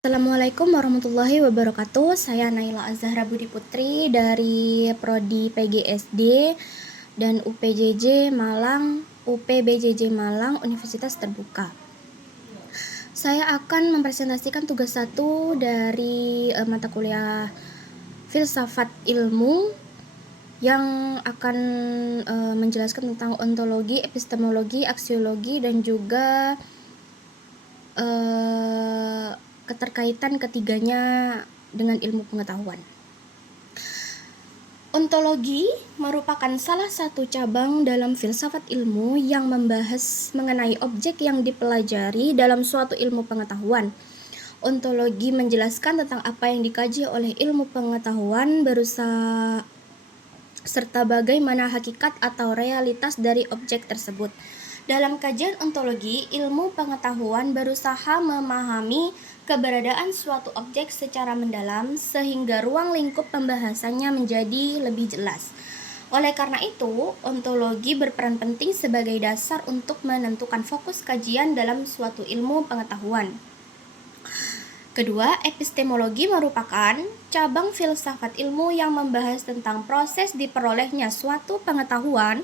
Assalamualaikum warahmatullahi wabarakatuh. Saya Naila Azahra Budi Putri dari Prodi PGSD dan UPBJJ Malang Universitas Terbuka. Saya akan mempresentasikan tugas 1 dari mata kuliah Filsafat Ilmu yang akan menjelaskan tentang ontologi, epistemologi, aksiologi, dan juga keterkaitan ketiganya dengan ilmu pengetahuan. Ontologi merupakan salah satu cabang dalam filsafat ilmu yang membahas mengenai objek yang dipelajari dalam suatu ilmu pengetahuan. Ontologi menjelaskan tentang apa yang dikaji oleh ilmu pengetahuan berusaha serta bagaimana hakikat atau realitas dari objek tersebut. Dalam kajian ontologi, ilmu pengetahuan berusaha memahami keberadaan suatu objek secara mendalam sehingga ruang lingkup pembahasannya menjadi lebih jelas. Oleh karena itu, ontologi berperan penting sebagai dasar untuk menentukan fokus kajian dalam suatu ilmu pengetahuan. Kedua, epistemologi merupakan cabang filsafat ilmu yang membahas tentang proses diperolehnya suatu pengetahuan.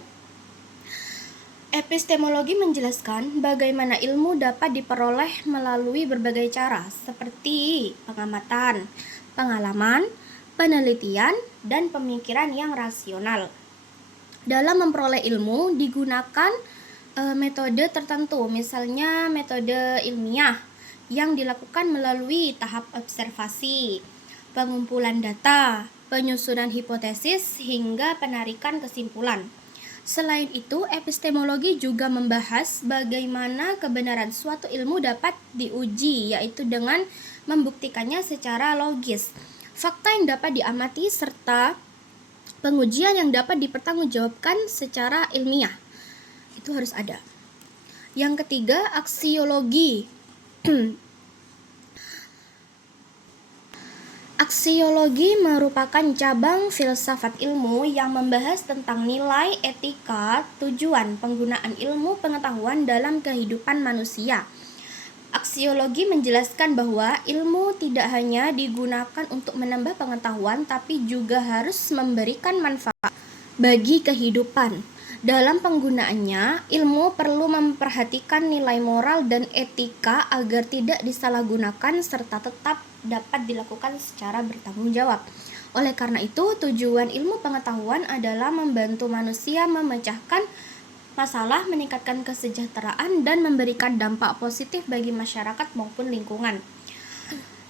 Epistemologi menjelaskan bagaimana ilmu dapat diperoleh melalui berbagai cara, seperti pengamatan, pengalaman, penelitian, dan pemikiran yang rasional. Dalam memperoleh ilmu digunakan metode tertentu, misalnya metode ilmiah yang dilakukan melalui tahap observasi, pengumpulan data, penyusunan hipotesis, hingga penarikan kesimpulan. Selain itu, epistemologi juga membahas bagaimana kebenaran suatu ilmu dapat diuji, yaitu dengan membuktikannya secara logis, fakta yang dapat diamati, serta pengujian yang dapat dipertanggungjawabkan secara ilmiah. Itu harus ada. Yang ketiga, aksiologi. Aksiologi merupakan cabang filsafat ilmu yang membahas tentang nilai, etika, tujuan penggunaan ilmu pengetahuan dalam kehidupan manusia. Aksiologi menjelaskan bahwa ilmu tidak hanya digunakan untuk menambah pengetahuan, tapi juga harus memberikan manfaat bagi kehidupan. Dalam penggunaannya, ilmu perlu memperhatikan nilai moral dan etika agar tidak disalahgunakan serta tetap dapat dilakukan secara bertanggung jawab. Oleh karena itu, tujuan ilmu pengetahuan adalah membantu manusia memecahkan masalah, meningkatkan kesejahteraan, dan memberikan dampak positif bagi masyarakat maupun lingkungan.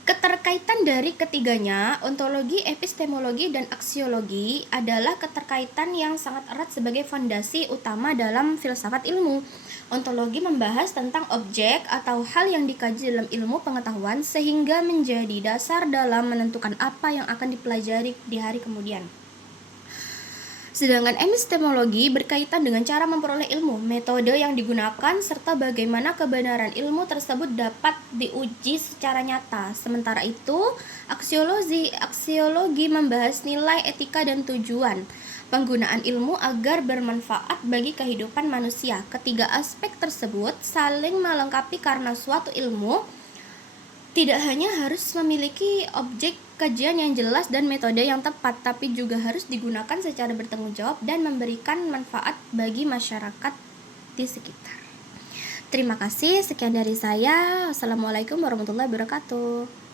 Keterkaitan dari ketiganya, ontologi, epistemologi, dan aksiologi adalah keterkaitan yang sangat erat sebagai fondasi utama dalam filsafat ilmu. Ontologi membahas tentang objek atau hal yang dikaji dalam ilmu pengetahuan sehingga menjadi dasar dalam menentukan apa yang akan dipelajari di hari kemudian. Sedangkan epistemologi berkaitan dengan cara memperoleh ilmu, metode yang digunakan, serta bagaimana kebenaran ilmu tersebut dapat diuji secara nyata. Sementara itu, aksiologi membahas nilai, etika, dan tujuan penggunaan ilmu agar bermanfaat bagi kehidupan manusia. Ketiga aspek tersebut saling melengkapi karena suatu ilmu tidak hanya harus memiliki objek kajian yang jelas dan metode yang tepat, tapi juga harus digunakan secara bertanggung jawab dan memberikan manfaat bagi masyarakat di sekitar. Terima kasih, sekian dari saya. Wassalamualaikum warahmatullahi wabarakatuh.